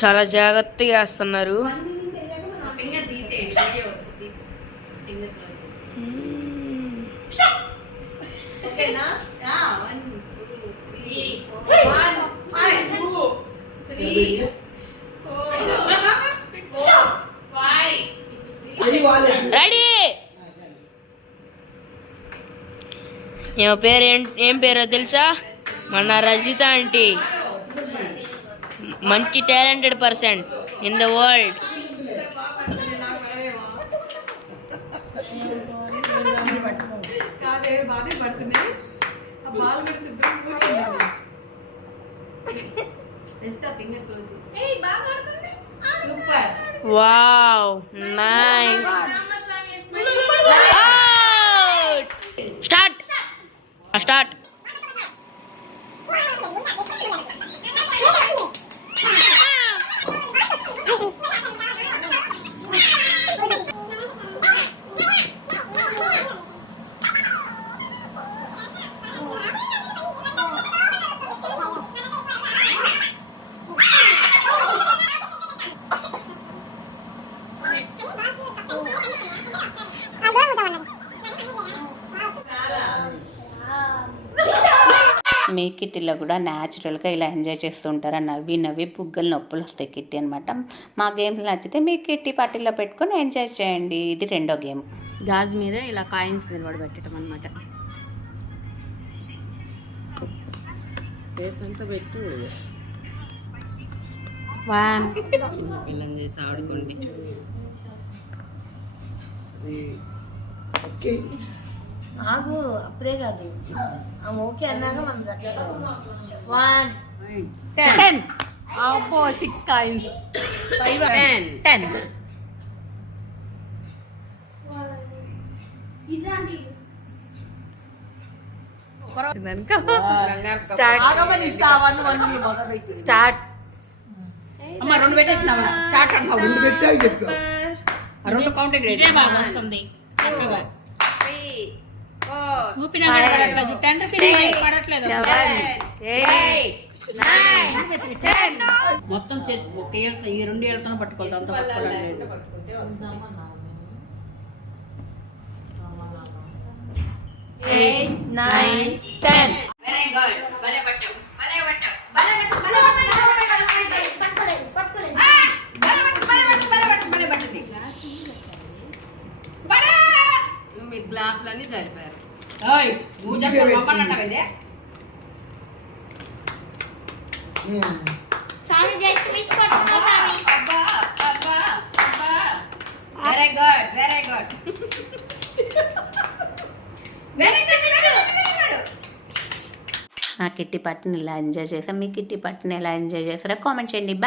చాలా జాగ్రత్తగా వేస్తున్నారు. ఫింగర్ తీసేయండి వీడియో వచ్చింది. ఫింగర్ క్లోజ్ చేసి ఓకేనా? One two three one five two three four four five ready ఏమో పేరు ఏం పేరో తెలుసా? మన రజిత ఆంటీ మంచి talented person in the world. Wow nice. Start start మీ కిట్టీలో కూడా న్యాచురల్గా ఇలా ఎంజాయ్ చేస్తుంటారు నవ్వి నవ్వి బుగ్గలు నొప్పులు వస్తాయి కిట్టి అనమాట మా గేమ్స్ నచ్చితే మీ కిట్టి పార్టీలో పెట్టుకొని ఎంజాయ్ చేయండి. ఇది రెండో గేమ్. గాజు మీద ఇలా కాయిన్స్ నిలబడబెట్టడం అనమాట ఫేస్ అంతా పెట్టు. వన్. చిన్న పిల్లని చేసి ఆడుకోండి. ఆగు అప్పుడే కాదు. ఆమె ఓకే అన్నాక మన వన్ టెన్ అబ్బో six coins five ten ten start అమ్మ రెండు పెట్టేసినావా? స్టార్ట్ అంటావు రెండు పెట్టాయి చెప్పావు రెండు కౌంటింగ్ లేదు. వస్తుంది. ఊపిన పడట్లేదు జుట్టు పడట్లేదు. మొత్తం ఒక ఈ రెండు ఏళ్ళతో పట్టుకోవాలి అంత పట్టుకోవడం లేదు eight nine ten very good భలే పట్టావు భలే పట్టావు భలే పట్టు భలే పట్టు భలే పట్టు ఆ! భలే పట్టు భలే పట్టు భలే పట్టు భలే పట్టు పడే! మీ గ్లాసులన్నీ అబ్బా అబ్బా అబ్బా. Very good very good next నా కిట్టి పార్టీని ఇలా ఎంజాయ్ చేసాం మీ కిట్టి పార్టీని ఎలా ఎంజాయ్ చేస్తారో కామెంట్ చేయండి. బాయ్